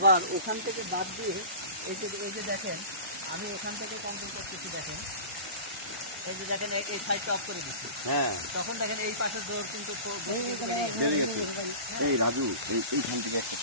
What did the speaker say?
আবার ওখান থেকে বাদ দিয়ে এই যে দেখেন আমি ওখান থেকে কন্ট্রোল করতেছি, দেখেন এই যে দেখেন এই সাইডটা অফ করে দিচ্ছি, হ্যাঁ তখন দেখেন এই পাশের জোর কিন্তু এই রাজু এইখান থেকে একটা